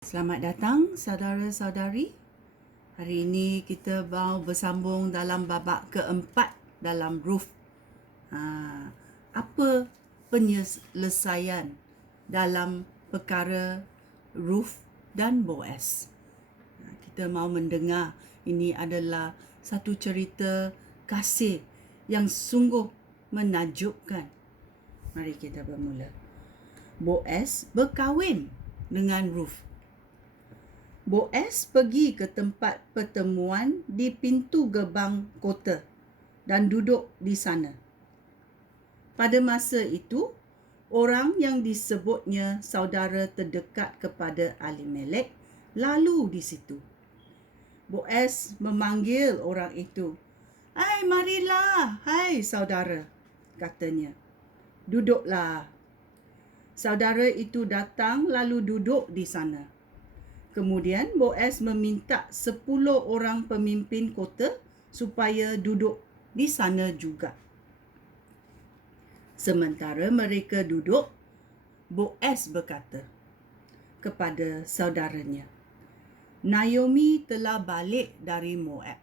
Selamat datang saudara-saudari. Hari ini kita mau bersambung dalam babak keempat dalam Ruth. Apa penyelesaian dalam perkara Ruth dan Boaz? Kita mau mendengar ini adalah satu cerita kasih yang sungguh menakjubkan. Mari kita bermula. Boaz berkahwin dengan Ruth. Boaz pergi ke tempat pertemuan di pintu gerbang kota dan duduk di sana. Pada masa itu, orang yang disebutnya saudara terdekat kepada Elimelek lalu di situ. Boaz memanggil orang itu. "Hai, marilah, hai saudara," katanya. "Duduklah." Saudara itu datang lalu duduk di sana. Kemudian Boaz meminta 10 orang pemimpin kota supaya duduk di sana juga. Sementara mereka duduk, Boaz berkata kepada saudaranya, "Naomi telah balik dari Moab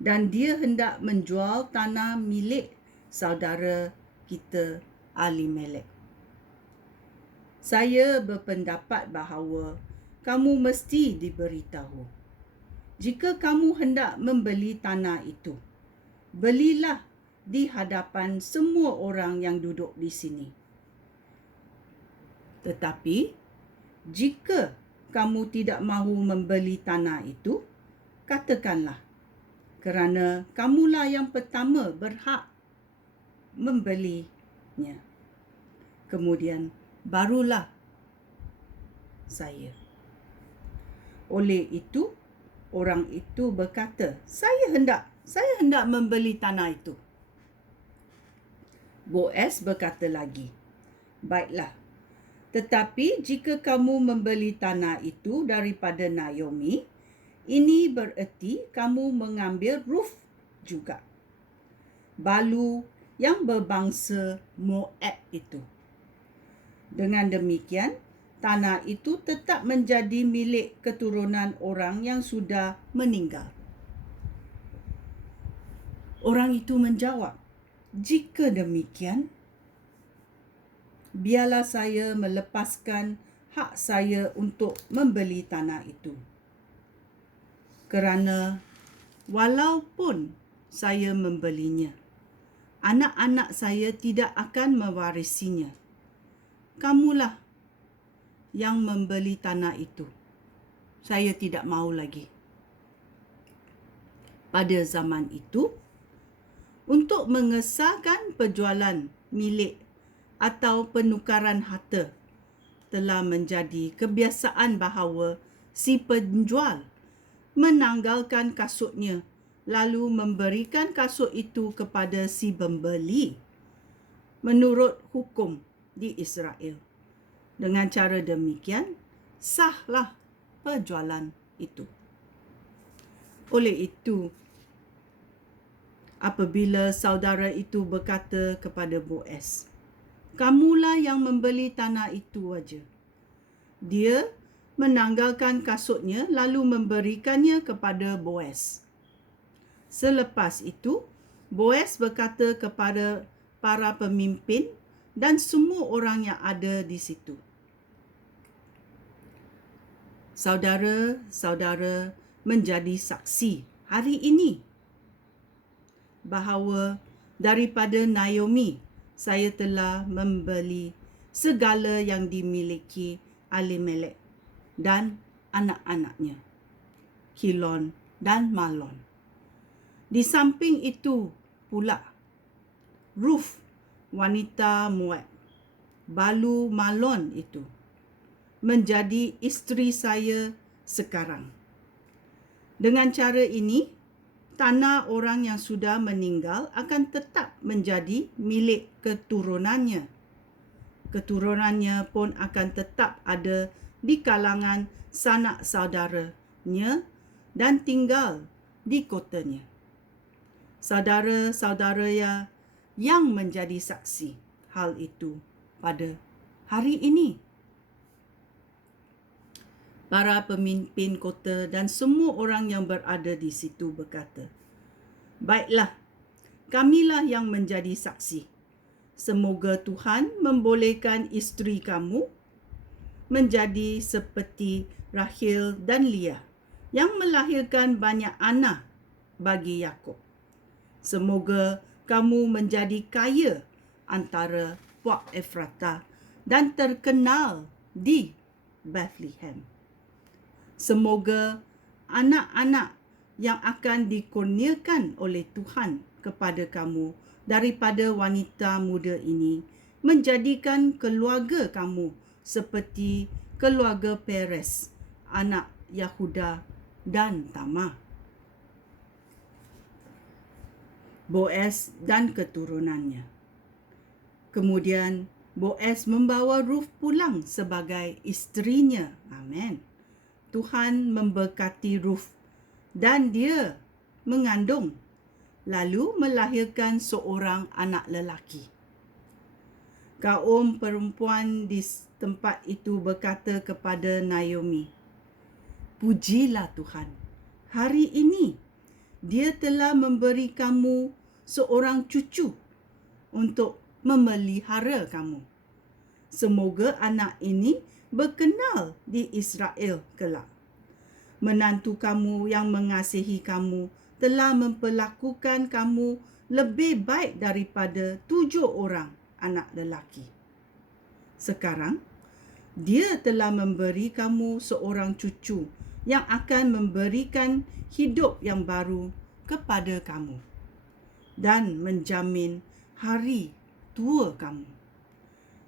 dan dia hendak menjual tanah milik saudara kita Elimelek. Saya berpendapat bahawa kamu mesti diberitahu. Jika kamu hendak membeli tanah itu, belilah di hadapan semua orang yang duduk di sini. Tetapi, jika kamu tidak mahu membeli tanah itu, katakanlah, kerana kamulah yang pertama berhak membelinya. Kemudian, barulah saya." Oleh itu, orang itu berkata, Saya hendak membeli tanah itu." Boaz berkata lagi, "Baiklah, tetapi jika kamu membeli tanah itu daripada Naomi, ini bererti kamu mengambil Ruth juga, balu yang berbangsa Moab itu. Dengan demikian, tanah itu tetap menjadi milik keturunan orang yang sudah meninggal." Orang itu menjawab, "Jika demikian, biarlah saya melepaskan hak saya untuk membeli tanah itu. Kerana walaupun saya membelinya, anak-anak saya tidak akan mewarisinya. Kamulah yang membeli tanah itu. Saya tidak mahu lagi." Pada zaman itu, untuk mengesahkan penjualan milik atau penukaran harta telah menjadi kebiasaan bahawa si penjual menanggalkan kasutnya lalu memberikan kasut itu kepada si pembeli menurut hukum di Israel. Dengan cara demikian, sahlah penjualan itu. Oleh itu, apabila saudara itu berkata kepada Boaz, "Kamulah yang membeli tanah itu aja," dia menanggalkan kasutnya lalu memberikannya kepada Boaz. Selepas itu, Boaz berkata kepada para pemimpin dan semua orang yang ada di situ, "Saudara-saudara menjadi saksi hari ini bahawa daripada Naomi saya telah membeli segala yang dimiliki Elimelek dan anak-anaknya, Kilon dan Malon. Di samping itu pula, Ruth, wanita Moab, balu Malon itu, menjadi isteri saya sekarang. Dengan cara ini, tanah orang yang sudah meninggal akan tetap menjadi milik keturunannya. Keturunannya pun akan tetap ada di kalangan sanak saudaranya dan tinggal di kotanya. Saudara-saudara yang menjadi saksi hal itu pada hari ini." Para pemimpin kota dan semua orang yang berada di situ berkata, "Baiklah, kamilah yang menjadi saksi. Semoga Tuhan membolehkan isteri kamu menjadi seperti Rahel dan Leah yang melahirkan banyak anak bagi Yakub. Semoga kamu menjadi kaya antara puak Efratah dan terkenal di Bethlehem. Semoga anak-anak yang akan dikurniakan oleh Tuhan kepada kamu daripada wanita muda ini menjadikan keluarga kamu seperti keluarga Perez, anak Yahuda dan Tamar." Boaz dan keturunannya. Kemudian Boaz membawa Ruth pulang sebagai isterinya. Amin. Tuhan memberkati Ruth dan dia mengandung lalu melahirkan seorang anak lelaki. Kaum perempuan di tempat itu berkata kepada Naomi, "Pujilah Tuhan, hari ini dia telah memberi kamu seorang cucu untuk memelihara kamu. Semoga anak ini berkenal di Israel kelak. Menantu kamu yang mengasihi kamu telah memperlakukan kamu lebih baik daripada 7 orang anak lelaki. Sekarang, dia telah memberi kamu seorang cucu yang akan memberikan hidup yang baru kepada kamu dan menjamin hari tua kamu."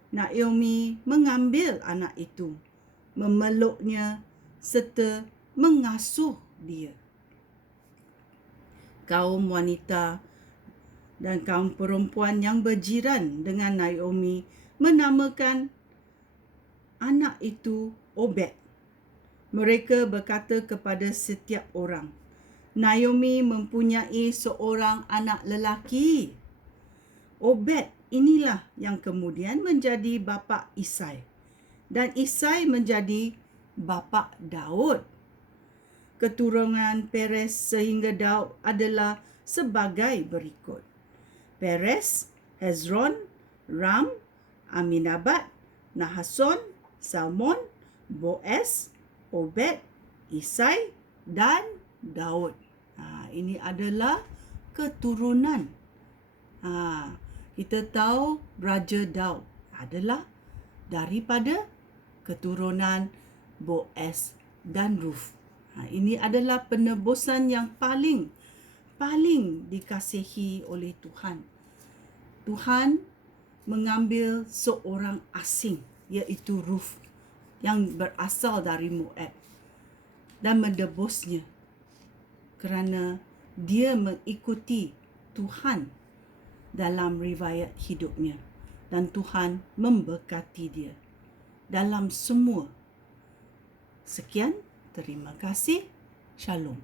Naomi mengambil anak itu, memeluknya serta mengasuh dia. Kaum wanita dan kaum perempuan yang berjiran dengan Naomi menamakan anak itu Obed. Mereka berkata kepada setiap orang, "Naomi mempunyai seorang anak lelaki." Obed inilah yang kemudian menjadi bapa Isai, dan Isai menjadi bapa Daud. Keturunan Perez sehingga Daud adalah sebagai berikut: Perez, Hezron, Ram, Aminabad, Nahason, Salmon, Boaz, Obed, Isai dan Daud. Ini adalah keturunan. Kita tahu Raja Daud adalah daripada keturunan Boaz dan Ruth. Ini adalah penebusan yang paling dikasihi oleh Tuhan. Tuhan mengambil seorang asing, iaitu Ruth, yang berasal dari Moab, dan menebusnya kerana dia mengikuti Tuhan dalam riwayat hidupnya, dan Tuhan memberkati dia dalam semua. Sekian, terima kasih. Shalom.